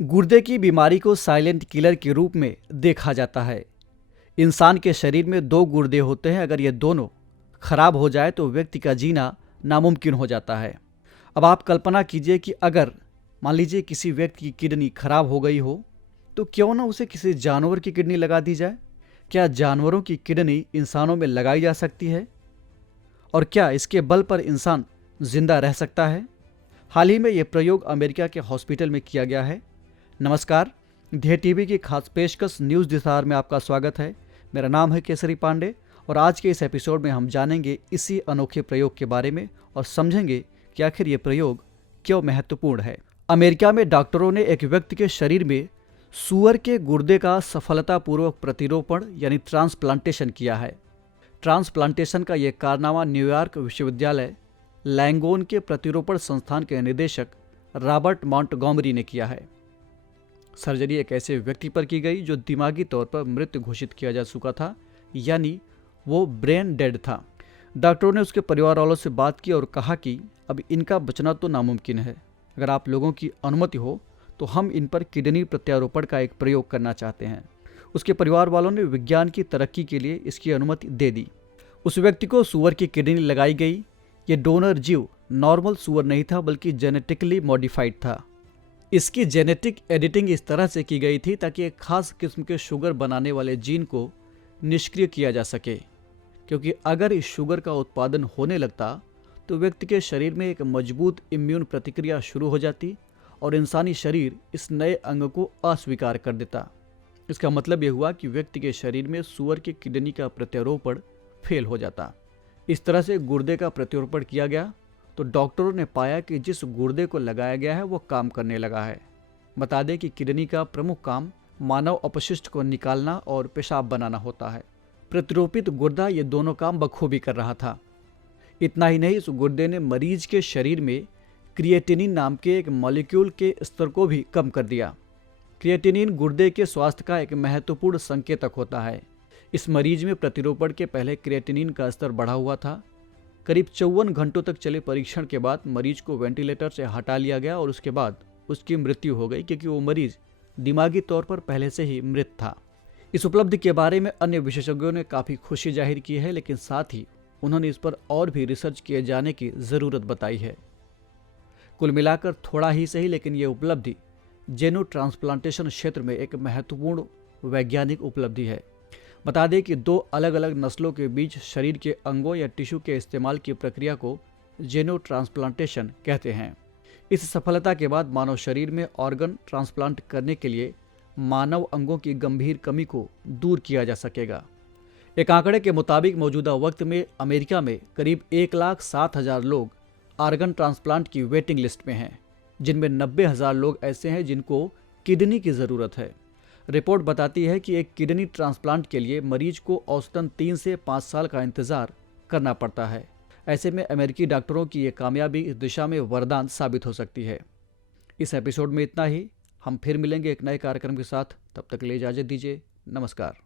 गुर्दे की बीमारी को साइलेंट किलर के रूप में देखा जाता है। इंसान के शरीर में दो गुर्दे होते हैं। अगर ये दोनों खराब हो जाए तो व्यक्ति का जीना नामुमकिन हो जाता है। अब आप कल्पना कीजिए कि अगर मान लीजिए किसी व्यक्ति की किडनी खराब हो गई हो तो क्यों ना उसे किसी जानवर की किडनी लगा दी जाए। क्या जानवरों की किडनी इंसानों में लगाई जा सकती है और क्या इसके बल पर इंसान जिंदा रह सकता है? हाल ही में यह प्रयोग अमेरिका के हॉस्पिटल में किया गया है। नमस्कार, ध्येय टीवी की खास पेशकश न्यूज़ दिसार में आपका स्वागत है। मेरा नाम है केसरी पांडे और आज के इस एपिसोड में हम जानेंगे इसी अनोखे प्रयोग के बारे में और समझेंगे कि आखिर ये प्रयोग क्यों महत्वपूर्ण है। अमेरिका में डॉक्टरों ने एक व्यक्ति के शरीर में सूअर के गुर्दे का सफलतापूर्वक प्रतिरोपण यानी ट्रांसप्लांटेशन किया है। ट्रांसप्लांटेशन का यह कारनामा न्यूयॉर्क विश्वविद्यालय लैंगोन के प्रतिरोपण संस्थान के निदेशक रॉबर्ट मॉन्टगोमरी ने किया है। सर्जरी एक ऐसे व्यक्ति पर की गई जो दिमागी तौर पर मृत घोषित किया जा चुका था, यानी वो ब्रेन डेड था। डॉक्टरों ने उसके परिवार वालों से बात की और कहा कि अब इनका बचना तो नामुमकिन है। अगर आप लोगों की अनुमति हो तो हम इन पर किडनी प्रत्यारोपण का एक प्रयोग करना चाहते हैं। उसके परिवार वालों ने विज्ञान की तरक्की के लिए इसकी अनुमति दे दी। उस व्यक्ति को सूअर की किडनी लगाई गई। ये डोनर जीव नॉर्मल सूअर नहीं था बल्कि जेनेटिकली मॉडिफाइड था। इसकी जेनेटिक एडिटिंग इस तरह से की गई थी ताकि एक खास किस्म के शुगर बनाने वाले जीन को निष्क्रिय किया जा सके, क्योंकि अगर इस शुगर का उत्पादन होने लगता तो व्यक्ति के शरीर में एक मजबूत इम्यून प्रतिक्रिया शुरू हो जाती और इंसानी शरीर इस नए अंग को अस्वीकार कर देता। इसका मतलब यह हुआ कि व्यक्ति के शरीर में सूअर की किडनी का प्रत्यारोपण फेल हो जाता। इस तरह से गुर्दे का प्रत्यारोपण किया गया तो डॉक्टरों ने पाया कि जिस गुर्दे को लगाया गया है वो काम करने लगा है। बता दें कि किडनी का प्रमुख काम मानव अपशिष्ट को निकालना और पेशाब बनाना होता है। प्रतिरोपित गुर्दा ये दोनों काम बखूबी कर रहा था। इतना ही नहीं, इस गुर्दे ने मरीज के शरीर में क्रिएटिनिन नाम के एक मॉलिक्यूल के स्तर को भी कम कर दिया। क्रिएटिनिन गुर्दे के स्वास्थ्य का एक महत्वपूर्ण संकेतक होता है। इस मरीज में प्रतिरोपण के पहले क्रिएटिनिन का स्तर बढ़ा हुआ था। करीब 54 घंटों तक चले परीक्षण के बाद मरीज को वेंटिलेटर से हटा लिया गया और उसके बाद उसकी मृत्यु हो गई, क्योंकि वो मरीज दिमागी तौर पर पहले से ही मृत था। इस उपलब्धि के बारे में अन्य विशेषज्ञों ने काफ़ी खुशी जाहिर की है, लेकिन साथ ही उन्होंने इस पर और भी रिसर्च किए जाने की ज़रूरत बताई है। कुल मिलाकर थोड़ा ही सही, लेकिन ये उपलब्धि जेनो ट्रांसप्लांटेशन क्षेत्र में एक महत्वपूर्ण वैज्ञानिक उपलब्धि है। बता दें कि दो अलग अलग नस्लों के बीच शरीर के अंगों या टिश्यू के इस्तेमाल की प्रक्रिया को जेनो ट्रांसप्लांटेशन कहते हैं। इस सफलता के बाद मानव शरीर में ऑर्गन ट्रांसप्लांट करने के लिए मानव अंगों की गंभीर कमी को दूर किया जा सकेगा। एक आंकड़े के मुताबिक मौजूदा वक्त में अमेरिका में करीब 1,07,000 लोग ऑर्गन ट्रांसप्लांट की वेटिंग लिस्ट में हैं, जिनमें 90,000 लोग ऐसे हैं जिनको किडनी की ज़रूरत है। रिपोर्ट बताती है कि एक किडनी ट्रांसप्लांट के लिए मरीज को औसतन 3 से 5 साल का इंतजार करना पड़ता है। ऐसे में अमेरिकी डॉक्टरों की ये कामयाबी इस दिशा में वरदान साबित हो सकती है। इस एपिसोड में इतना ही। हम फिर मिलेंगे एक नए कार्यक्रम के साथ। तब तक के लिए इजाज़त दीजिए। नमस्कार।